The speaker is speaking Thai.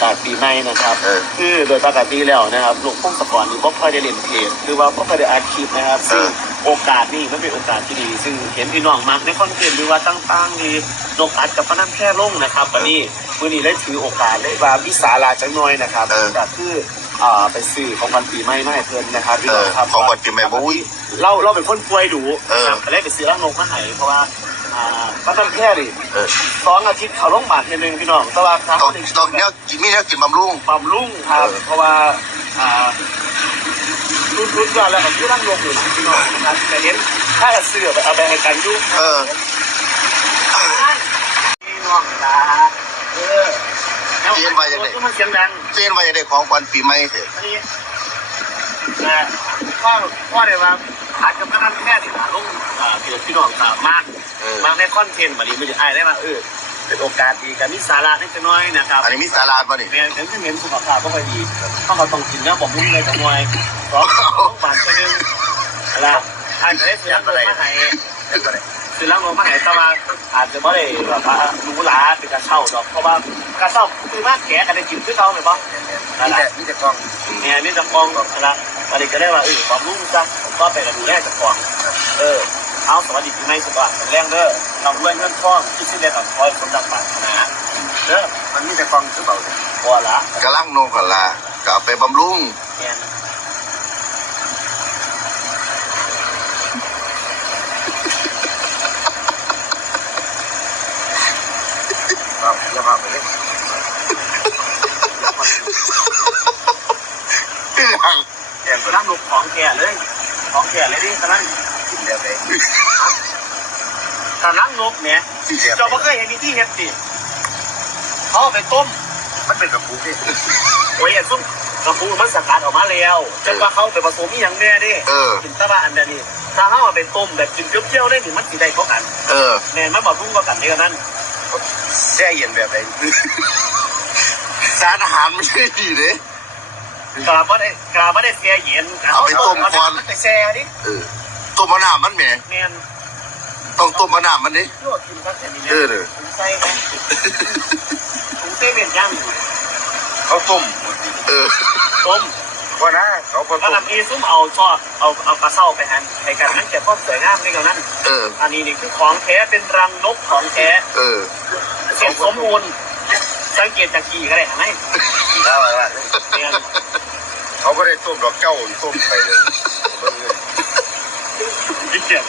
กาสปีใหม่นะครับ เออ คือโดยปกติแล้วนะครับลูกพุ่งสปอร์ตนี่บ่ค่อยได้เล่นเพจหรือว่าบ่ค่อยได้อัดคลิปนะครับ ซึ่งโอกาสนี่มันเป็นโอกาสที่ดี ซึ่งเห็นพี่น้องมักในคอนเทนต์หรือว่าตั้งๆนี่นกอัดกับพนันแค่ลงนะครับวันนี้มื้อนี้ได้ถือโอกาสได้ว่าวิสาลาจังน้อยนะครับเออ ก็คืออ่าไปซื้อของวันปีใหม่มาให้เพิ่นนะครับพี่น้องครับเออของขวัญปีใหม่บ่อุ้ย เราเราเป็นคนป่วยดูเออนะครับก็เลยไปซื้อร่างนกมาให้เพราะว่า อ่าพนันแค่ดิเออสองอาทิตย์เขาลงบาททีนึงพี่น้องแต่ว่าครั้งต้องหนึ่งต้องเนี้ยกินมีเนี้ยกินบำรุงบำรุงครับเออเพราะว่าอ่ารุดรุดว่าแล้วกับที่ร่างลงอยู่พี่น้องนะครับแต่เห็นถ้าจะซื้อไปเอาไปให้กันอยุ่เออ พี่น้องนะเออแล้วมันเสียงดังเจนว่าจะได้ของขวัญปีใหม่เถอะ อันนี้ นะพ่อพ่อเลยว่าอาจจะพนันแค่ที่หาลงอ่าเกี่ยวกับพี่น้องสามารถเออ มากในคอนเทนต์บัดนี้มันจะอายได้มาเออเป็นโอกาสดีกับมิสาระนิดน้อยนะครับอันนี้มีสาราป่ะนี่ แม่ถึงที่เห็นสุขภาพก็ค่อยดีต้องเขาต้องกินเนื้อบอกมุ่งเลยจังมวยร้องต้องบานไปนึงอะไรอาจจะได้เสียงอะไรมาให้คือล้างลมมาให้แต่ว่าอาจจะไม่ได้แบบว่ารู้หลาเป็นกระเช่าดอกเพราะว่ากระเช่าคือมากแก่กันได้กินคือเขาไหมบ้างอะไรมีแต่กล้อง เนี่ยนี่จะกองอะ ไรอะไรก็ได้ว่าเออความรู้จักก็ไปกับดูแลจากกองเออเอาสวัสดีปีใหม่สุดว่าแรงเด้อทำด้วยเงินทองที่สิ้นเดือนกับคอยคนดังปรารถนาเด้อมันมีแต่กล้องหรือเปล่าพอละกำลังนงกันละก็เอาไปบำรุงแมนครับแล้วครับไปเลยที่ยัง เดี๋ยวก็นั่งลูกของแก่เลย ของแก่เลยดิกำลังกินเดียวเลยกำลังนกเนี่ยที่เดียวเจ้าบ่เคยเห็นวิธีเฮ็ดดิเขาเอาไปต้ม มันเป็นกระปุกนี่โอ้ยอันซุ่มกระปูมันสกัดออกมาแล้วจนว่าเขาไปผสมอีหยังแน่ดิเออ กินแตะบะอันเดียวนี้ถ้าเขาเอาไปต้มแบบกินเปรี้ยวๆได้ถึงมันสิได้เขากันเออแม่นมันบอกรุ่งก็กันเดียวนั้นแช่เย็นแบบไหนสารอาหารไม่ใช่ดีเลย กราบว่าได้กราบว่าได้เสียเย็นเอาไปต้มก่อนเาไปแช่ดิเออต้มมะนาวมันแหมแม่นต้องต้มมะนาวมันดิลวกกินครับแต่นี่เออเด้อถุงไส้ไหมถุงเส้นเป็นย่างอยู่เขาต้มเออต้มว่านะเขาก็ก็ต้มนำอีซุ่มเอาชอบเอาเอากระเซ้าไปหันให้กันนั่นเก็บความสวยงามในกันนั้นเอออันนี้นี่คือของแท้เป็นรังนกของแท้เออเสร็จสมบูรณ์สังเกตจากขี่ก็ได้เห็นไหมแล้วอะไรวะ เนี่ยเขาก็ได้ต้มดอกเจ้าต้มไปเลยยิ่งเจ็บ